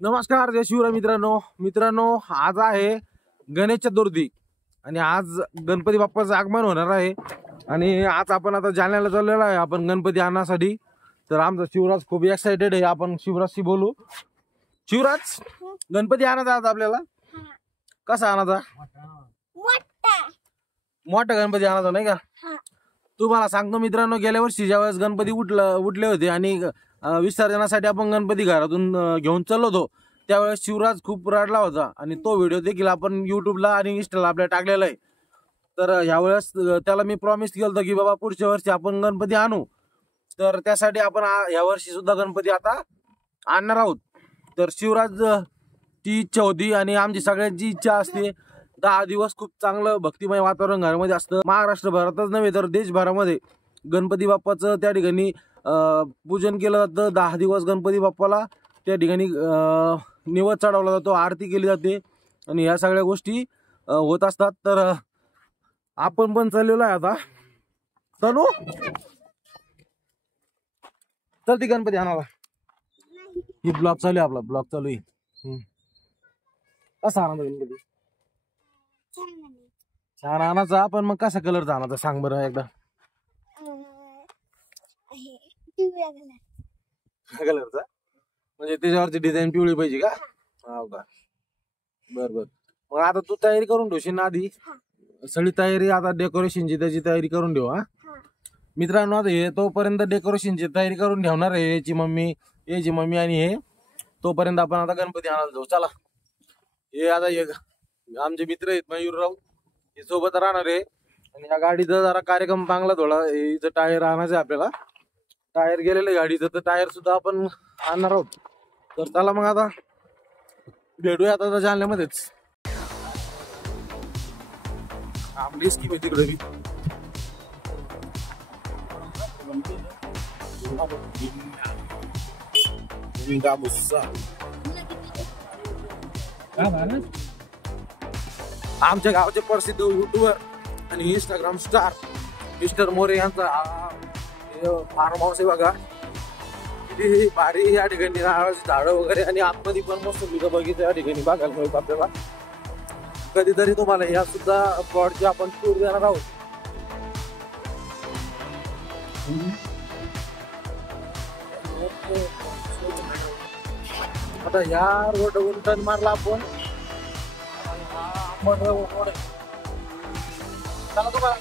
नमस्कार जय शिवराय मित्रांनो आज आहे गणेश चतुर्थी आणि आज गणपती बाप्पाचं आगमन होणार आहे आणि आज आपण आता जालन्याला चाललेलो आहे आपण गणपती आणण्यासाठी। तर आमचा शिवराज खूप एक्साइटेड आहे। आपण शिवराजशी बोलू। शिवराज, गणपती आणायचा आज आपल्याला, कसा आणायचा? मोठा गणपती आणायचा नाही का? तुम्हाला सांगतो मित्रांनो, गेल्या वर्षी ज्यावेळेस गणपती उठले होते आणि विसर्जनासाठी आपण गणपती घरातून घेऊन चाललो होतो त्यावेळेस शिवराज खूप रडला होता आणि तो व्हिडिओ देखील आपण युट्यूबला आणि इंस्टाला आपल्या टाकलेला आहे। तर यावेळेस त्याला मी प्रॉमिस केलं होतं की बाबा पुढच्या वर्षी आपण गणपती आणू। तर त्यासाठी आपण या वर्षी सुद्धा गणपती आता आणणार आहोत। तर शिवराज ची इच्छा होती आणि आमची सगळ्यांची इच्छा असते 10 दिवस खूप चांगलं भक्तिमय वातावरण घरामध्ये असतं। महाराष्ट्रभरातच नव्हे तर देशभरामध्ये गणपती बाप्पाचं त्या ठिकाणी पूजन केलं जातं। 10 दिवस गणपती बाप्पाला त्या ठिकाणी निवद चढवला जातो, आरती केली जाते आणि या सगळ्या गोष्टी होत असतात। तर आपण पण चाललेलो आहे आता। तनु चल ती गणपती आणावा। ही ब्लॉग चालू आहे, आपला ब्लॉग चालू आहे। कसा आणायचा गणपती? छान आणायचा, पण मग कसा कलरचा आणायचा सांग बरं एकदा। कलरचा म्हणजे त्याच्यावरची डिझाईन पिवळी पाहिजे का? हो का, बर बर। मग आता तू तयारी करून ठेवशील ना आधी, सगळी तयारी आता डेकोरेशनची त्याची तयारी करून ठेव। हा मित्रांनो, आता हे तोपर्यंत डेकोरेशनची तयारी करून ठेवणार आहे याची मम्मी आणि हे तोपर्यंत आपण आता गणपती आणायला जाऊ। चला, हे आता आमचे मित्र आहेत मयूरराव, हे सोबत राहणार आहे आणि या गाडीचा जरा कार्यक्रम चांगला थोडा, इथं टायर आणायचं आपल्याला। टायर गेलेलं गाडीचं, तर टायर सुद्धा आपण आणणार आहोत। तर चला मग आता भेटूया आता जालन्यामध्येच। आपलीच की माहिती तिकडे आमच्या गावचे प्रसिद्ध युट्यूबर आणि इंस्टाग्राम स्टार मिस्टर मोरे यांचा फार्म हाऊस आहे बघा, किती भारी। या ठिकाणी नारळाची झाडं वगैरे आणि आतमध्ये पण मस्त बगीचा या ठिकाणी बघायला मिळतो आपल्याला। कधीतरी तुम्हाला या सुद्धा प्लॉटची आपण टूर देणार आहोत। आता या रोडवरून टर्न मारला आपण, चला तुम्हाला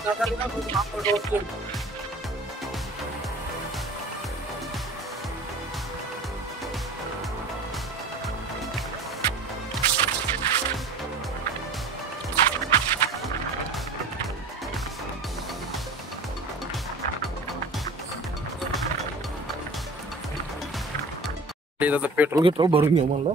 पेट्रोल भरून घेऊ म्हणलं।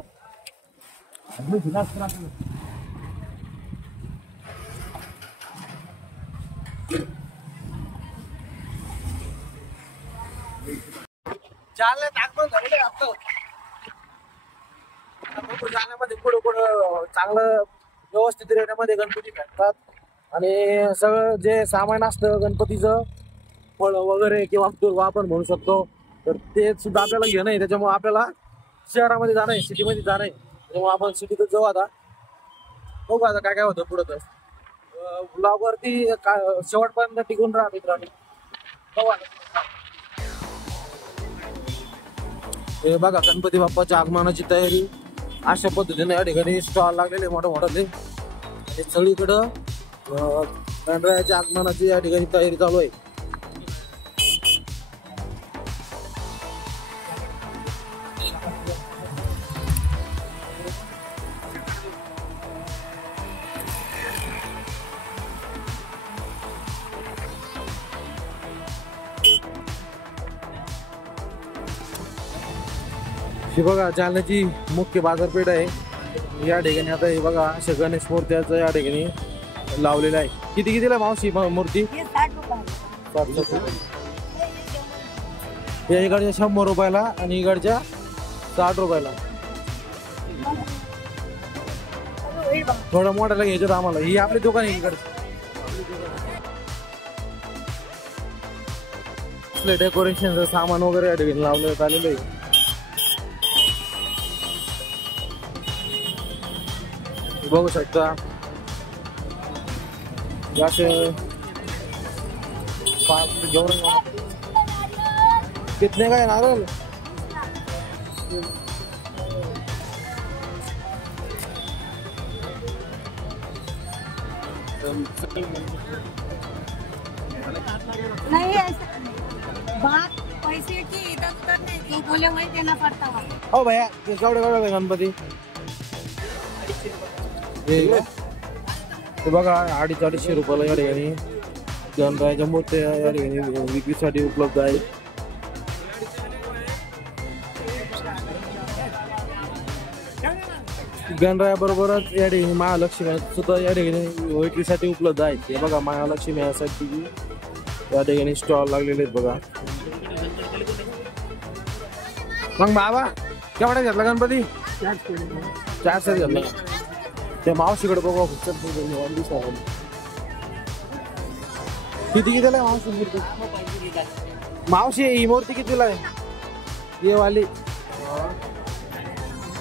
जालन्यामध्ये पुढं चांगलं व्यवस्थित रेट्यामध्ये गणपती भेटतात आणि सगळं जे सामान असतं गणपतीचं, फळ वगैरे किंवा दुर्वा आपण म्हणू शकतो, तर ते सुद्धा आपल्याला घेणं आहे। त्याच्यामुळे आपल्याला शहरामध्ये जाणं आहे, सिटीमध्ये जाणं आहे। त्याच्यामुळे आपण सिटीतच जाऊ आता, बघू आता काय काय होतं पुढं। तर ब्लॉग वरती शेवटपर्यंत टिकून राहा मित्रांनो, बघू आता। हे बघा गणपती बाप्पाच्या आगमनाची तयारी अशा पद्धतीने या ठिकाणी स्टॉल लागलेले मोठे आणि सगळीकडं गणरायाच्या आगमनाची या ठिकाणी तयारी चालू आहे। ही बघा जालन्याची मुख्य बाजारपेठ आहे। या ठिकाणी आता हे बघा अशा गणेश मूर्त्याचं या ठिकाणी लावलेलं आहे। कितीला मावशी मूर्ती? 60 रुपये। या इकडच्या 100 रुपयाला आणि इकडच्या 60 रुपयाला। थोडं मोठ्याला घ्यायचं आम्हाला। ही आपली दुकान आहे इकडे। डेकोरेशनचं सामान वगैरे या ठिकाणी लावण्यात आलेलं आहे। बघू शकता असे कितने का है नारळ? नहीं ऐसा बात पैसे की इधर उधर नहीं, जो बोले वही देना पड़ता है। हो भैया केवढे केवढे गणपती हे बघा 250-250 रुपयाला या ठिकाणी गणरायाच्या मूर्त्या या ठिकाणी विक्रीसाठी उपलब्ध आहेत. गणरायाबरोबरच या ठिकाणी महालक्ष्मी सुद्धा या ठिकाणी विक्रीसाठी उपलब्ध आहेत. हे बघा महालक्ष्मी यासाठी या ठिकाणी स्टॉल लागलेले आहेत बघा. मग बाबा केवढा घेतला गणपती? 400 घेतला. त्या मावशीकडे बघा किती कितीला आहे मावशी मूर्ती? मावशी ही मूर्ती कितीला आहे? ये वाली.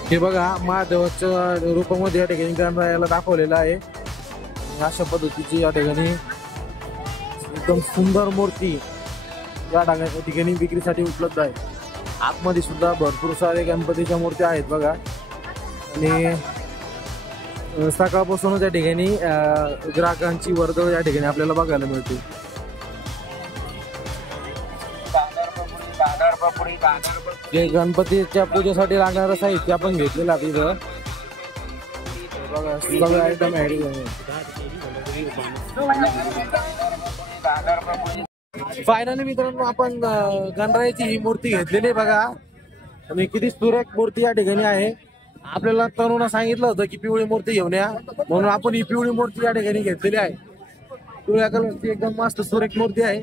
हे बघा महादेवाच्या रूपामध्ये या ठिकाणी गणरायाला दाखवलेलं आहे. अशा पद्धतीची या ठिकाणी एकदम सुंदर मूर्ती या ठिकाणी विक्रीसाठी उपलब्ध आहे. आतमध्ये सुद्धा भरपूर सारे गणपतीच्या मूर्त्या आहेत बघा. आणि सकाळपासूनच या ठिकाणी ग्राहकांची वर्दळ या ठिकाणी आपल्याला बघायला मिळते. जे गणपतीच्या पूजेसाठी लागणारं साहित्य आपण घेतलेलं आहे तिथं बघा. सगळे आयटम आहे. फायनली मित्रांनो आपण गणरायाची ही मूर्ती घेतलेली आहे बघा. आणि किती सुरेख मूर्ती या ठिकाणी आहे. आपल्याला तरुणा सांगितलं होतं की पिवळी मूर्ती घेऊन या, म्हणून आपण ही पिवळी मूर्ती या ठिकाणी घेतलेली आहे. पिवळ्या कलरची एकदम मस्त सुरेख मूर्ती आहे.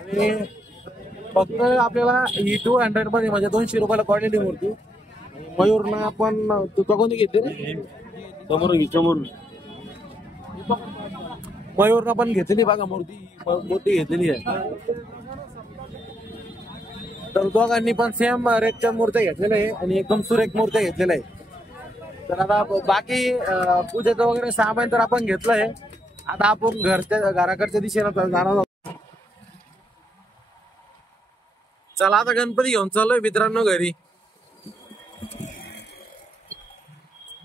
आणि फक्त आपल्याला ही 200 मध्ये म्हणजे 200 रुपयाला पडलेली मूर्ती. मयूरना आपण तू कोणी घेतली? समोर मयूरना पण घेतलेली बघा मूर्ती घेतलेली आहे. तर दोघांनी पण सेम रेटच्या मूर्त्या घेतलेल्या आहे आणि एकदम सुरेख मूर्त्या घेतलेल्या आहे. तर आता बाकी पूजेचं वगैरे सामान तर आपण घेतलंय. आता आपण घराकडच्या दिशेला जाणार आहोत. चला आता गणपती घेऊन चाललोय मित्रांनो घरी.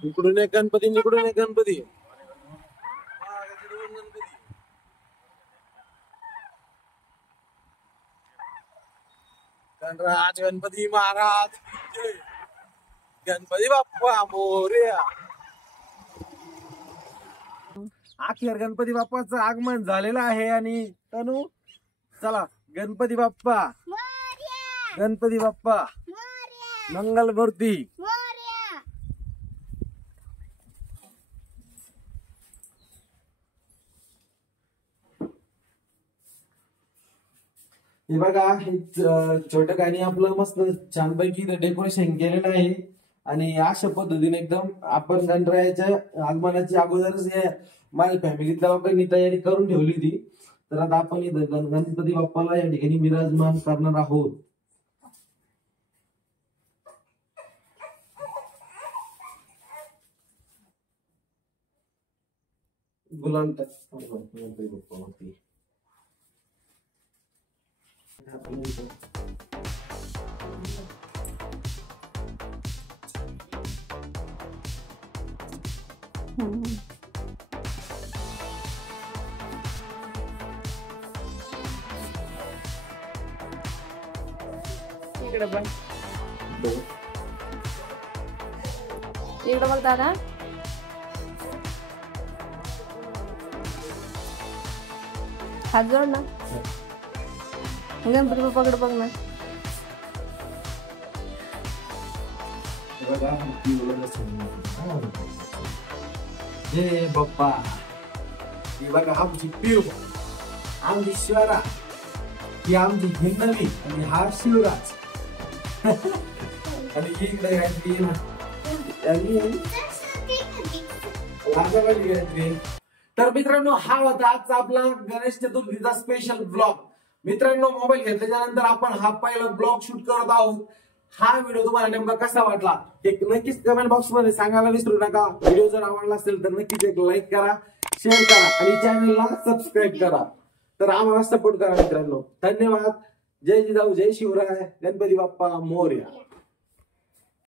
इकडून एक गणपती इकडून एक गणपती. गणराज गणपती महाराज गणपती बाप्पा मोरया. अखेर गणपती बाप्पाचं आगमन झालेलं आहे. आणि तनु चला गणपती बाप्पा गणपती बाप्पा मंगलमूर्ती. हे बघा छोटं गाणी आपलं मस्त छानपैकी डेकोरेशन केलेलं आहे. आणि अशा पद्धतीने एकदम आपण गणरायाच्या आगमनाची अगोदरच माझ्या फॅमिलीतल्या लोकांनी तयारी करून ठेवली होती. तर आता आपण गणपती बाप्पाला या ठिकाणी विराजमान करणार आहोत. गुलाल गणपती बाप्पा इकडे बघ दादा. हात जोड ना. गणपती बाप्पाकडे बघ ना. जय बाप्पा. ही बघा आमची पिऊ आमची शिवरा ही आमची हिंदवी आणि हा शिवराज. आणि इकडे गायत्री तर मित्रांनो हा होता आजचा आपला गणेश चतुर्थीचा स्पेशल ब्लॉग. मित्रांनो मोबाईल घेतल्याच्या नंतर आपण हा पहिला ब्लॉग शूट करत आहोत. हा व्हिडिओ तुम्हाला नेमका कसा वाटला एक नक्कीच कमेंट बॉक्स मध्ये सांगायला विसरू नका. व्हिडिओ जर आवडला असेल तर नक्कीच एक लाईक करा, शेअर करा आणि चॅनलला सबस्क्राईब करा. तर आम्हाला सपोर्ट करा मित्रांनो. धन्यवाद. जय जिजाऊ, जय शिवराय, गणपती बाप्पा मोरया.